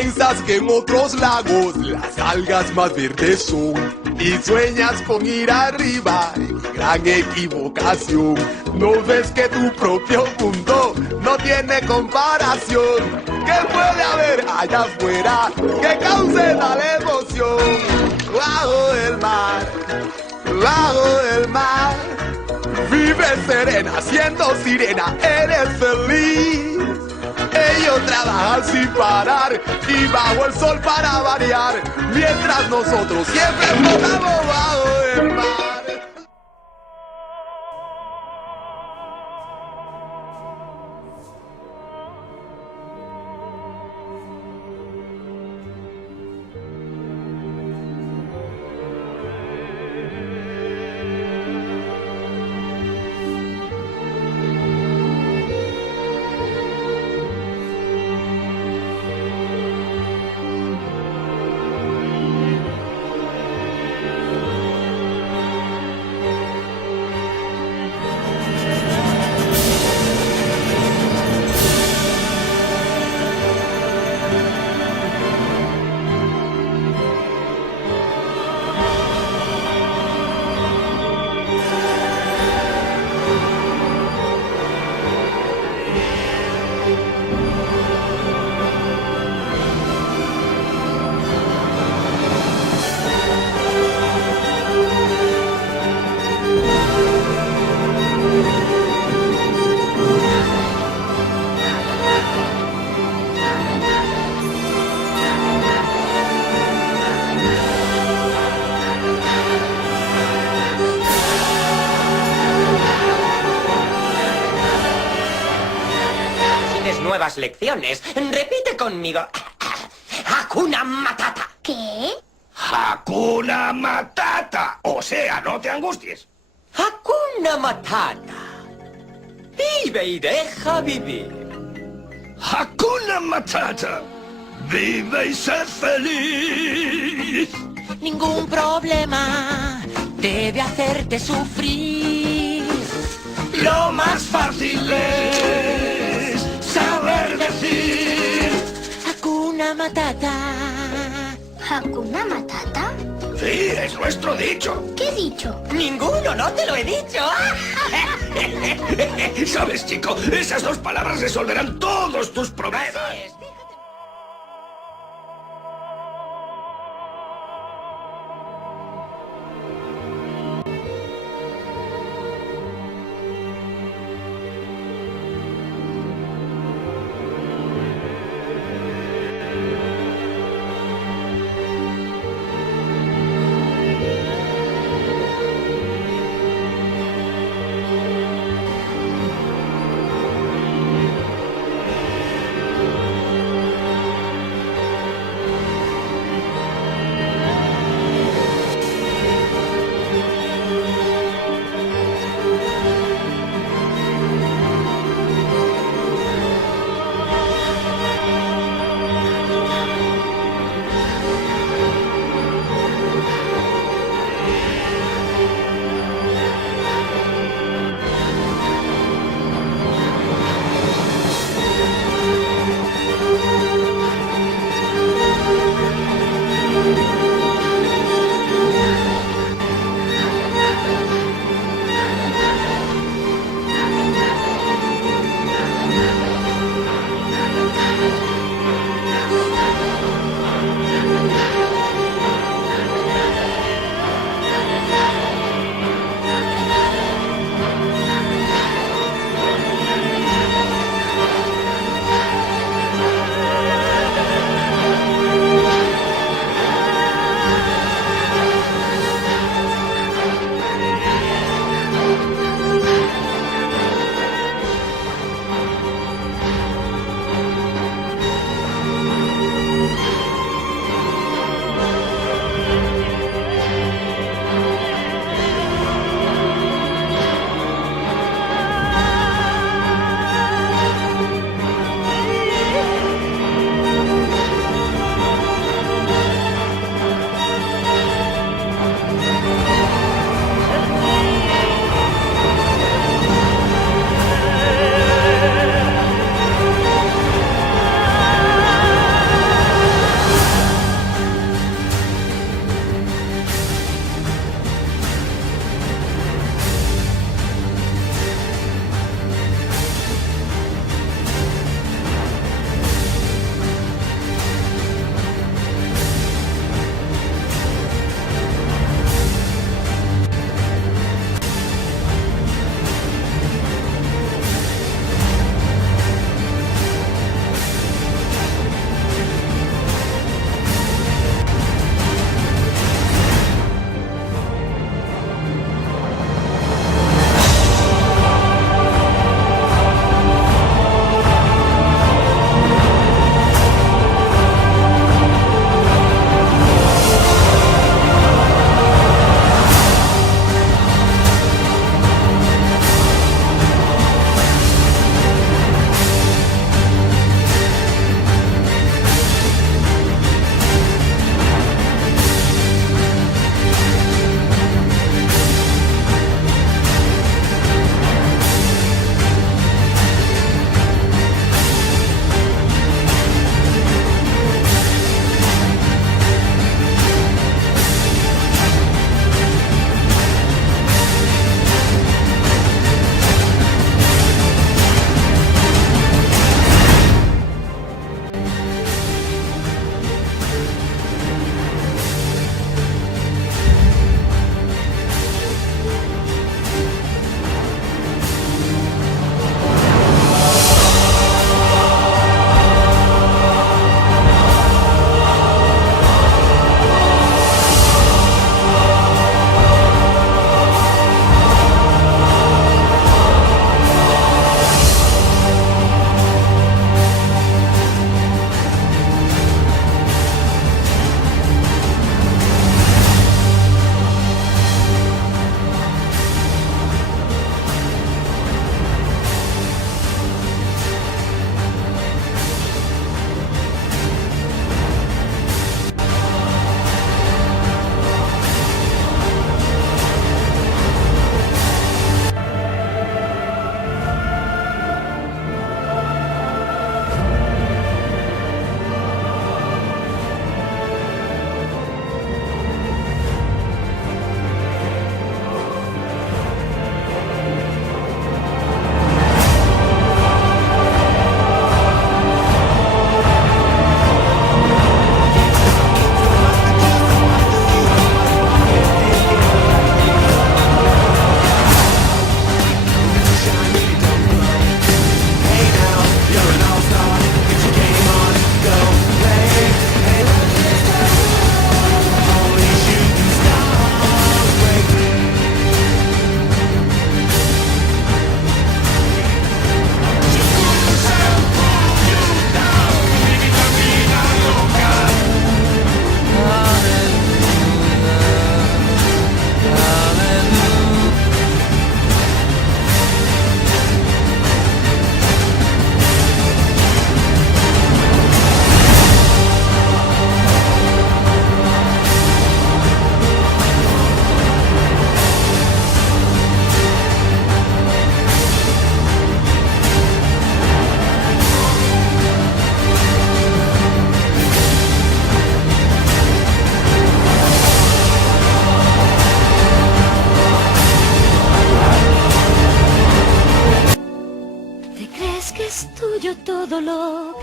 Piensas que en otros lagos las algas más verdes son y sueñas con ir arriba, gran equivocación. No ves que tu propio mundo no tiene comparación. ¿Qué puede haber allá afuera que cause tal emoción? Bajo el mar, bajo el mar, vives serena, siendo sirena, eres feliz. Ellos trabajan sin parar y bajo el sol para variar, mientras nosotros siempre flotamos bajo el mar. Nuevas lecciones. Repite conmigo. Hakuna Matata. ¿Qué? Hakuna Matata. O sea, no te angusties. Hakuna Matata. Vive y deja vivir. Hakuna Matata. Vive y sé feliz. Ningún problema debe hacerte sufrir. Lo más fácil es saber decir Hakuna Matata. ¿Hakuna Matata? sí, es nuestro dicho. ¿Qué dicho? Ninguno, no te lo he dicho. ¿Sabes, chico? Esas dos palabras resolverán todos tus problemas.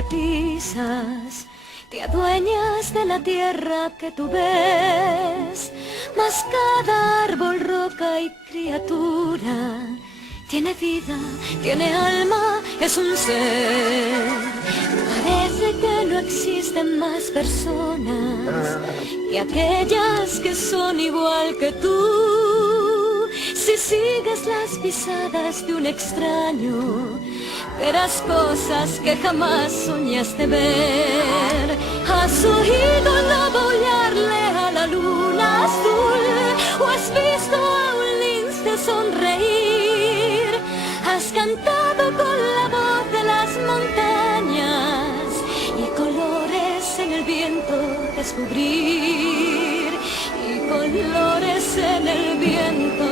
que pisas, te adueñas de la tierra que tú ves, mas cada árbol, roca y criatura tiene vida, tiene alma, es un ser. Parece que no existen más personas que aquellas que son igual que tú. Si sigues las pisadas de un extraño, verás cosas que jamás soñaste ver. ¿Has oído el lobo aullarle a la luna azul? ¿O has visto a un lince sonreír? ¿Has cantado con la voz de las montañas y colores en el viento descubrir? Y colores en el viento